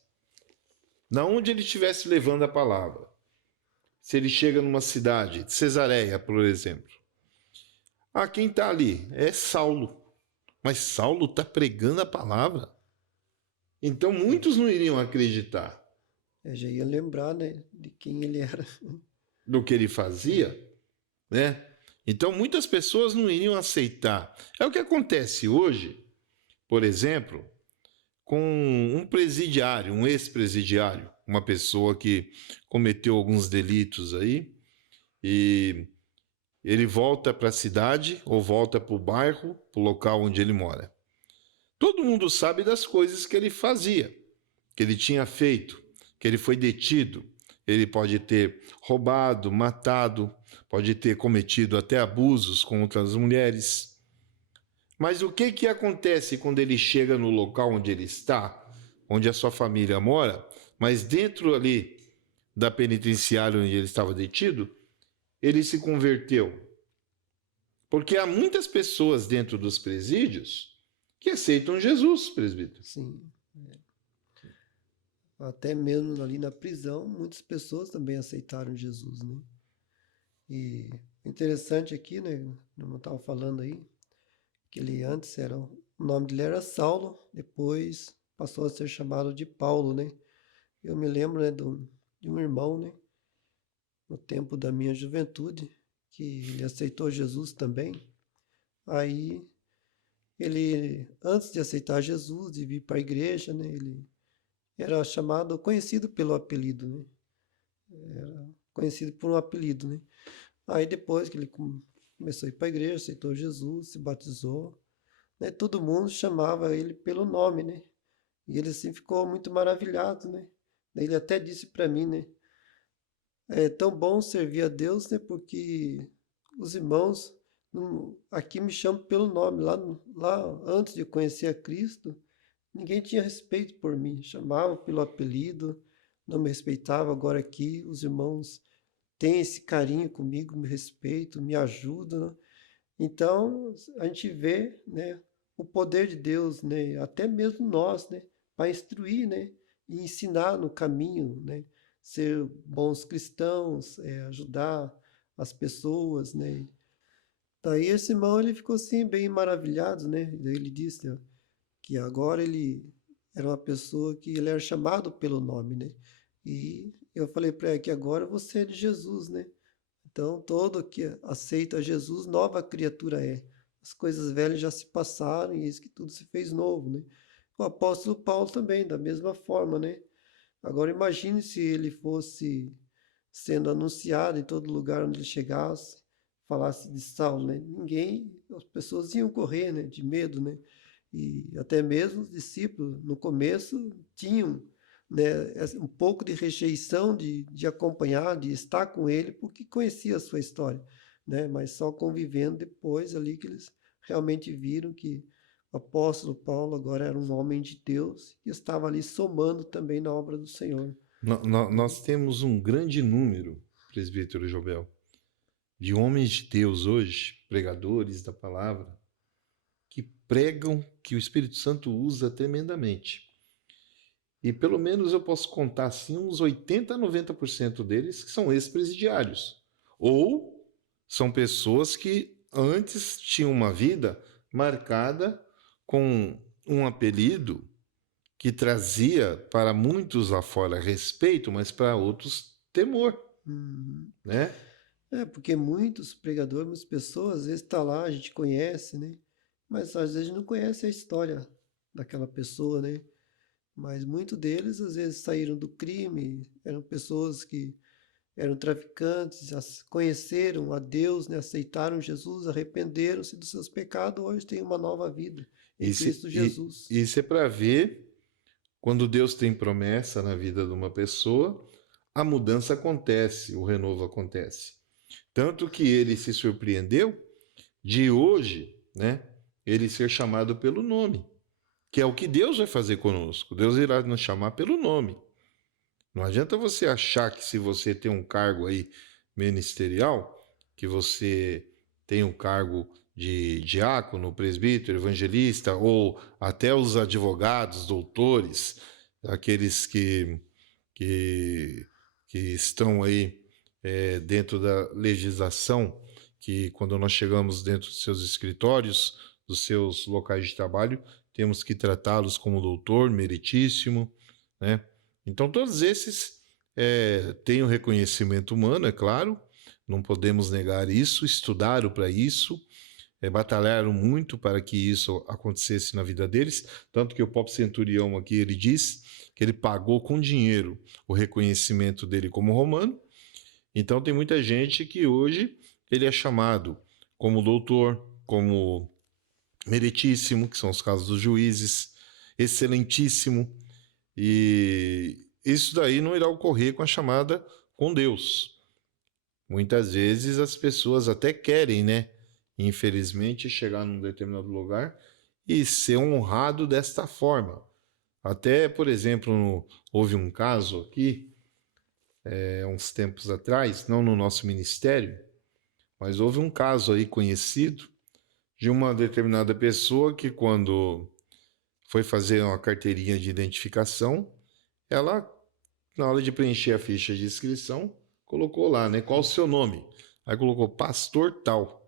na onde ele estivesse levando a palavra, se ele chega numa cidade, Cesareia, por exemplo, quem está ali é Saulo. Mas Saulo está pregando a palavra. Então muitos não iriam acreditar. Eu já ia lembrar, né, de quem ele era. Do que ele fazia, né? Então muitas pessoas não iriam aceitar. É o que acontece hoje, por exemplo, com um presidiário, um ex-presidiário, uma pessoa que cometeu alguns delitos aí e ele volta para a cidade ou volta para o bairro, para o local onde ele mora. Todo mundo sabe das coisas que ele fazia, que ele tinha feito, que ele foi detido. Ele pode ter roubado, matado, pode ter cometido até abusos contra as mulheres. Mas o que acontece quando ele chega no local onde ele está, onde a sua família mora, mas dentro ali da penitenciária onde ele estava detido, ele se converteu? Porque há muitas pessoas dentro dos presídios que aceitam Jesus, presbítero. sim. Até mesmo ali na prisão, muitas pessoas também aceitaram Jesus, né? E interessante aqui, né? Como eu estava falando aí, que ele antes era, o nome dele era Saulo, depois passou a ser chamado de Paulo, né? Eu me lembro, né, de um irmão, né, no tempo da minha juventude, que ele aceitou Jesus também. Aí ele, antes de aceitar Jesus e vir para a igreja, né, ele era chamado, conhecido pelo apelido, né? Conhecido por um apelido, né? Aí depois que ele começou a ir para a igreja, aceitou Jesus, se batizou, né? Todo mundo chamava ele pelo nome, né? E ele assim ficou muito maravilhado, né? Daí ele até disse para mim, né? É tão bom servir a Deus, né? Porque os irmãos aqui me chamam pelo nome. Lá antes de conhecer a Cristo, ninguém tinha respeito por mim, chamava pelo apelido, não me respeitava. Agora aqui os irmãos têm esse carinho comigo, me respeitam, me ajudam, né? Então a gente vê, né, o poder de Deus, né, até mesmo nós, né, para instruir, né, e ensinar no caminho, né, ser bons cristãos, ajudar as pessoas, né. Daí esse irmão ele ficou assim bem maravilhado, né. Daí ele disse, ó, que agora ele era uma pessoa que ele era chamado pelo nome, né. E eu falei para ele que agora você é de Jesus, né. Então, todo que aceita Jesus, nova criatura é. As coisas velhas já se passaram e eis que tudo se fez novo, né? O apóstolo Paulo também, da mesma forma, né? Agora imagine se ele fosse sendo anunciado em todo lugar onde ele chegasse, falasse de Saulo, né? Ninguém, as pessoas iam correr, né? De medo, né? E até mesmo os discípulos, no começo, tinham, né, um pouco de rejeição de acompanhar, de estar com ele, porque conhecia a sua história, né? Mas só convivendo depois ali que eles realmente viram que o apóstolo Paulo agora era um homem de Deus e estava ali somando também na obra do Senhor. Nós temos um grande número, presbítero Jobel, de homens de Deus hoje, pregadores da palavra, que pregam que o Espírito Santo usa tremendamente. E pelo menos eu posso contar assim uns 80 a 90% deles que são ex-presidiários. Ou são pessoas que antes tinham uma vida marcada com um apelido que trazia para muitos lá fora respeito, mas para outros temor, Uhum. né? É, porque muitos pregadores, muitas pessoas, às vezes está lá, a gente conhece, né? Mas às vezes não conhece a história daquela pessoa, né? Mas muitos deles, às vezes, saíram do crime, eram pessoas que eram traficantes, conheceram a Deus, né? Aceitaram Jesus, arrependeram-se dos seus pecados, hoje têm uma nova vida em Isso, Cristo Jesus. isso é para ver quando Deus tem promessa na vida de uma pessoa, a mudança acontece, o renovo acontece. Tanto que ele se surpreendeu de hoje, né, ele ser chamado pelo nome, que é o que Deus vai fazer conosco. Deus irá nos chamar pelo nome. Não adianta você achar que se você tem um cargo aí ministerial, que você tem um cargo de diácono, presbítero, evangelista, ou até os advogados, doutores, aqueles que, que estão aí dentro da legislação, que quando nós chegamos dentro dos seus escritórios, dos seus locais de trabalho, temos que tratá-los como doutor, meritíssimo, né? Então, todos esses têm o reconhecimento humano, é claro, não podemos negar isso, estudaram para isso, batalharam muito para que isso acontecesse na vida deles, tanto que o próprio centurião aqui, ele diz que ele pagou com dinheiro o reconhecimento dele como romano. Então, tem muita gente que hoje ele é chamado como doutor, como meritíssimo, que são os casos dos juízes, excelentíssimo, e isso daí não irá ocorrer com a chamada com Deus. Muitas vezes as pessoas até querem, né? Infelizmente, chegar num determinado lugar e ser honrado desta forma. Até, por exemplo, houve um caso aqui, uns tempos atrás, não no nosso ministério, mas houve um caso aí conhecido de uma determinada pessoa que, quando foi fazer uma carteirinha de identificação, ela, na hora de preencher a ficha de inscrição, colocou lá, né? Qual o seu nome? Aí colocou pastor tal.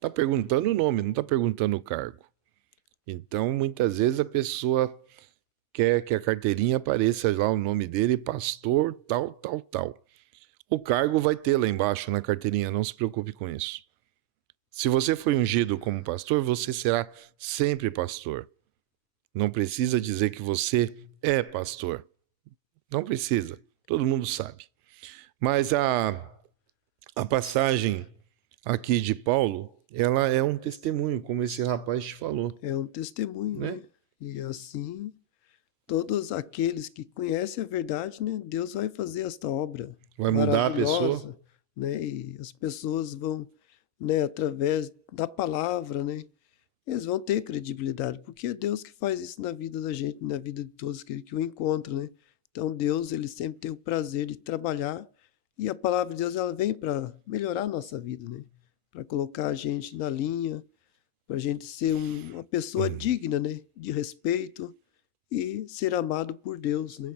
Tá perguntando o nome, não tá perguntando o cargo. Então, muitas vezes a pessoa quer que a carteirinha apareça lá o nome dele, pastor tal, tal, tal. O cargo vai ter lá embaixo na carteirinha, não se preocupe com isso. Se você foi ungido como pastor, você será sempre pastor. Não precisa dizer que você é pastor. Não precisa. Todo mundo sabe. Mas a passagem aqui de Paulo, ela é um testemunho, como esse rapaz te falou, É um testemunho, né? né? E assim, todos aqueles que conhecem a verdade, né? Deus vai fazer esta obra Vai mudar a pessoa. maravilhosa, né? E as pessoas vão, né? Através da palavra, né? Eles vão ter credibilidade, porque é Deus que faz isso na vida da gente, na vida de todos que o encontram, né? Então Deus, ele sempre tem o prazer de trabalhar e a palavra de Deus, ela vem para melhorar a nossa vida, né? Para colocar a gente na linha, para a gente ser uma pessoa digna, né? De respeito e ser amado por Deus, né?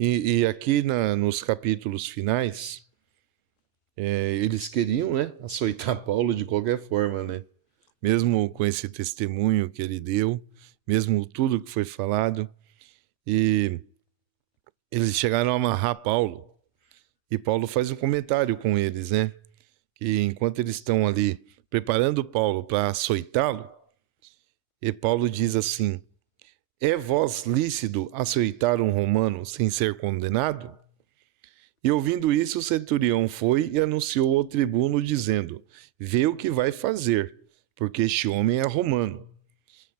E aqui nos capítulos finais, eles queriam, né, açoitar Paulo de qualquer forma, né? Mesmo com esse testemunho que ele deu, mesmo tudo que foi falado, e eles chegaram a amarrar Paulo. E Paulo faz um comentário com eles, né? Que enquanto eles estão ali preparando Paulo para açoitá-lo, e Paulo diz assim: é vós lícito açoitar um romano sem ser condenado? E ouvindo isso, o centurião foi e anunciou ao tribuno, dizendo: vê o que vai fazer, porque este homem é romano.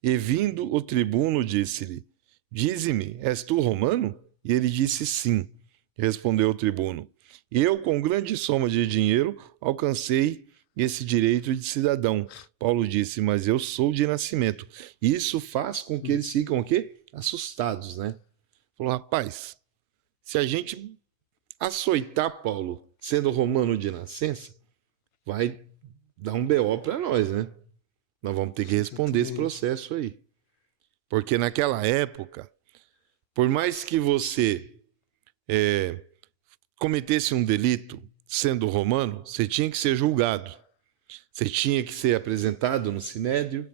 E vindo o tribuno, disse-lhe: dize-me, és tu romano? E ele disse: sim. Respondeu o tribuno: eu, com grande soma de dinheiro, alcancei esse direito de cidadão. Paulo disse: mas eu sou de nascimento. Isso faz com que eles ficam o quê? Assustados, né? Falou: rapaz, se a gente açoitar Paulo, sendo romano de nascença, vai dar um BO para nós, né? Nós vamos ter que responder esse Exatamente. processo aí. Porque naquela época, por mais que você cometesse um delito sendo romano, você tinha que ser julgado. Você tinha que ser apresentado no sinédrio,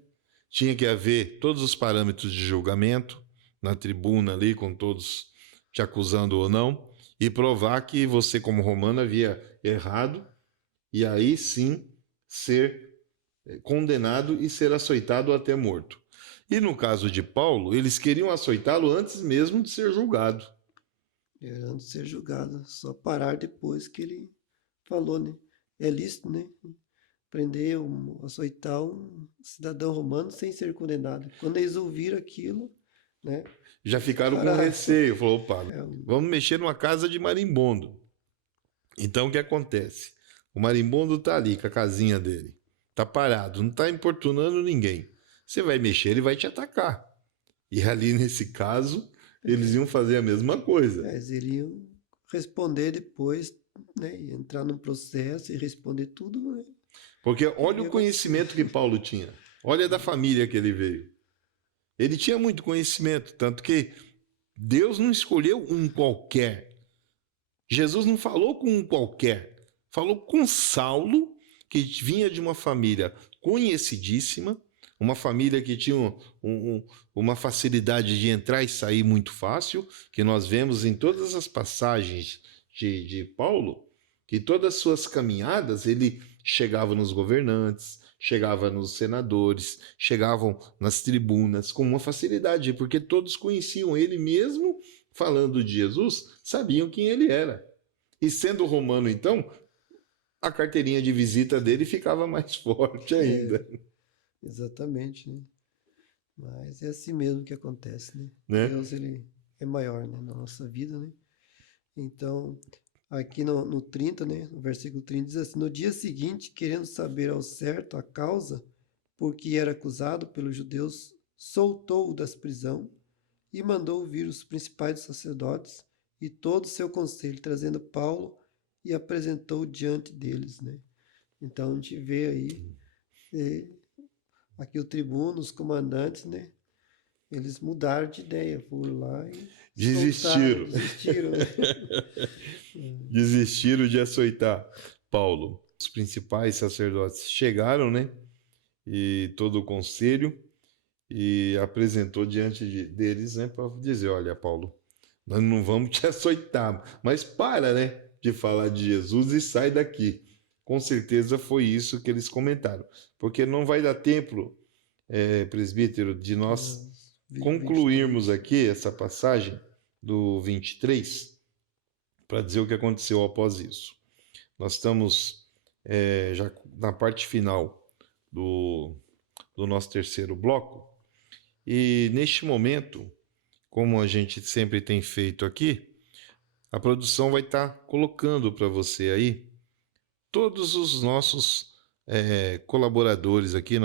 tinha que haver todos os parâmetros de julgamento na tribuna ali, com todos te acusando ou não, e provar que você, como romano, havia errado, e aí sim ser condenado e ser açoitado até morto. E no caso de Paulo, eles queriam açoitá-lo antes mesmo de ser julgado. Era antes de ser julgado, só parar depois que ele falou, né? É lícito, né? Prender, açoitar um cidadão romano sem ser condenado. Quando eles ouviram aquilo, né? Já Eles ficaram com pararam. receio, falou, opa, É, vamos mexer numa casa de marimbondo. Então o que acontece? O marimbondo está ali com a casinha dele, está parado, não está importunando ninguém. Você vai mexer, ele vai te atacar. E ali nesse caso, eles iam fazer a mesma coisa. eles iriam responder depois, né? E entrar num processo e responder tudo, né? Porque Que olha iria o acontecer. conhecimento que Paulo tinha. Olha da família que ele veio. Ele tinha muito conhecimento, tanto que Deus não escolheu um qualquer. Jesus não falou com um qualquer. Falou com Saulo, que vinha de uma família conhecidíssima, uma família que tinha uma facilidade de entrar e sair muito fácil, que nós vemos em todas as passagens de Paulo, que todas as suas caminhadas ele chegava nos governantes, chegava nos senadores, chegavam nas tribunas com uma facilidade, porque todos conheciam ele mesmo falando de Jesus, sabiam quem ele era. E sendo romano, então, a carteirinha de visita dele ficava mais forte É, ainda, exatamente, né? Mas é assim mesmo que acontece, né? né? Deus, ele é maior, né? Na nossa vida, né? Então, aqui no 30, né? No versículo 30 diz assim: no dia seguinte, querendo saber ao certo a causa por que era acusado pelos judeus, soltou-o das prisão e mandou vir os principais sacerdotes e todo o seu conselho, trazendo Paulo e apresentou diante deles, né? Então a gente vê aí, eh, aqui o tribuno, os comandantes, né? Eles mudaram de ideia, foram lá e soltaram, Desistiram. desistiram, né? Desistiram de açoitar Paulo. Os principais sacerdotes chegaram, né? E todo o conselho e apresentou diante deles, né, para dizer, olha, Paulo, nós não vamos te açoitar, mas para, né, de falar de Jesus e sai daqui. Com certeza foi isso que eles comentaram, porque não vai dar tempo, presbítero, de nós concluirmos 23. aqui essa passagem do 23 para dizer o que aconteceu após isso. Nós estamos já na parte final do, do nosso terceiro bloco. E neste momento, como a gente sempre tem feito aqui, a produção vai estar colocando para você aí todos os nossos colaboradores aqui,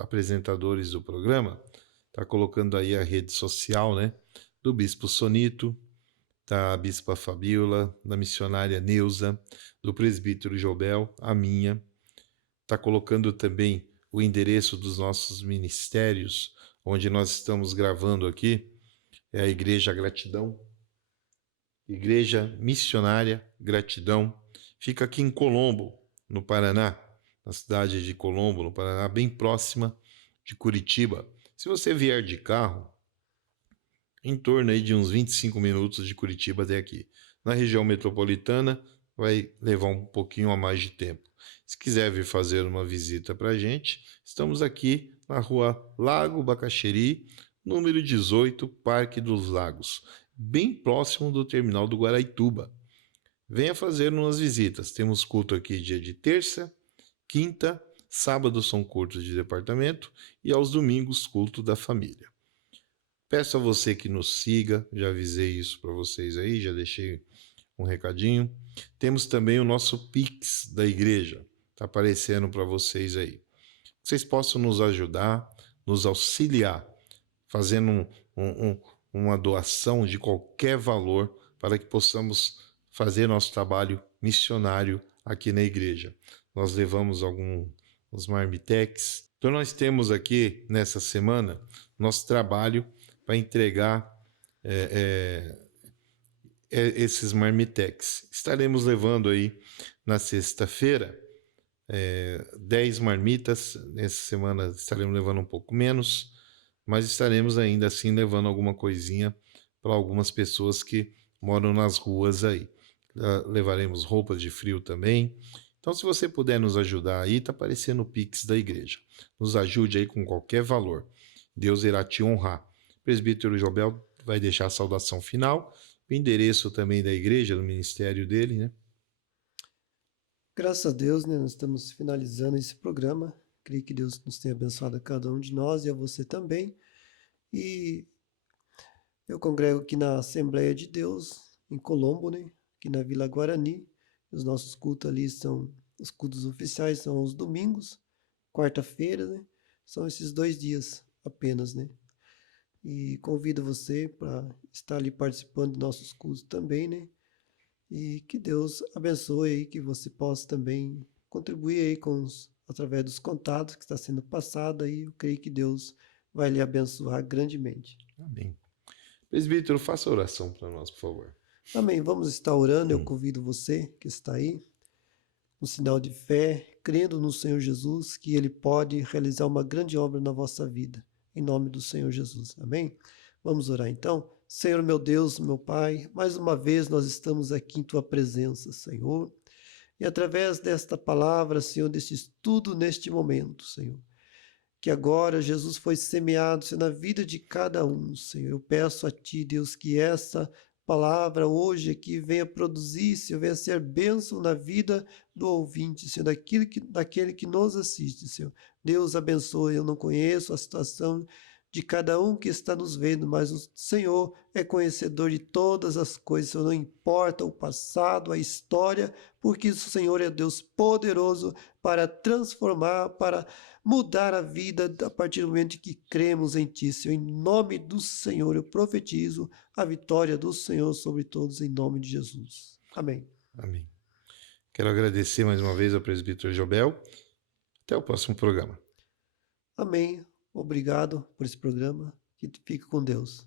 apresentadores do programa, está colocando aí a rede social, né, do Bispo Sonito, da Bispa Fabíola, da missionária Neuza, do presbítero Jobel, a minha. Está colocando também o endereço dos nossos ministérios, onde nós estamos gravando aqui, é a Igreja Gratidão, Igreja Missionária Gratidão, fica aqui em Colombo, no Paraná, na cidade de Colombo, no Paraná, bem próxima de Curitiba. Se você vier de carro, em torno aí de uns 25 minutos de Curitiba até aqui. Na região metropolitana, vai levar um pouquinho a mais de tempo. Se quiser vir fazer uma visita para a gente, estamos aqui na rua Lago Bacaxeri, número 18, Parque dos Lagos, bem próximo do terminal do Guaraituba. Venha fazer umas visitas. Temos culto aqui dia de terça, quinta, sábado são cultos de departamento e aos domingos culto da família. Peço a você que nos siga, já avisei isso para vocês aí, já deixei um recadinho. Temos também o nosso Pix da igreja, está aparecendo para vocês aí. Vocês possam nos ajudar, nos auxiliar, fazendo uma doação de qualquer valor para que possamos fazer nosso trabalho missionário aqui na igreja. Nós levamos alguns marmitex. Então nós temos aqui, nessa semana, nosso trabalho para entregar esses marmitex. Estaremos levando aí na sexta-feira 10 marmitas. Nessa semana estaremos levando um pouco menos, mas estaremos ainda assim levando alguma coisinha para algumas pessoas que moram nas ruas aí. Levaremos roupas de frio também. Então, se você puder nos ajudar aí, está aparecendo o Pix da igreja. Nos ajude aí com qualquer valor. Deus irá te honrar. O presbítero Jobel vai deixar a saudação final, o endereço também da igreja, do ministério dele, né? Graças a Deus, né, nós estamos finalizando esse programa. Creio que Deus nos tenha abençoado a cada um de nós e a você também. E eu congrego aqui na Assembleia de Deus, em Colombo, né, aqui na Vila Guarani. Os nossos cultos ali são, os cultos oficiais são os domingos, quarta-feira, né? São esses 2 dias apenas, né? E convido você para estar ali participando dos nossos cultos também, né? E que Deus abençoe aí, que você possa também contribuir aí através dos contatos que está sendo passado aí. Eu creio que Deus vai lhe abençoar grandemente. Amém. Presbítero, faça oração para nós, por favor. Amém. Vamos estar orando. Eu convido você que está aí, um sinal de fé, crendo no Senhor Jesus, que Ele pode realizar uma grande obra na vossa vida. Em nome do Senhor Jesus. Amém? Vamos orar então. Senhor meu Deus, meu Pai, mais uma vez nós estamos aqui em Tua presença, Senhor. E através desta palavra, Senhor, deste estudo neste momento, Senhor, que agora Jesus foi semeado, Senhor, na vida de cada um, Senhor. Eu peço a Ti, Deus, que essa palavra hoje aqui venha produzir, Senhor, venha ser bênção na vida do ouvinte, Senhor, daquele que nos assiste, Senhor. Deus abençoe. Eu não conheço a situação de cada um que está nos vendo, mas o Senhor é conhecedor de todas as coisas, Senhor, não importa o passado, a história, porque o Senhor é Deus poderoso para transformar, para mudar a vida a partir do momento que cremos em Ti, Senhor. Em nome do Senhor, eu profetizo a vitória do Senhor sobre todos, em nome de Jesus. Amém. Amém. Quero agradecer mais uma vez ao presbítero Jobel. Até o próximo programa. Amém. Obrigado por esse programa. que fique com Deus.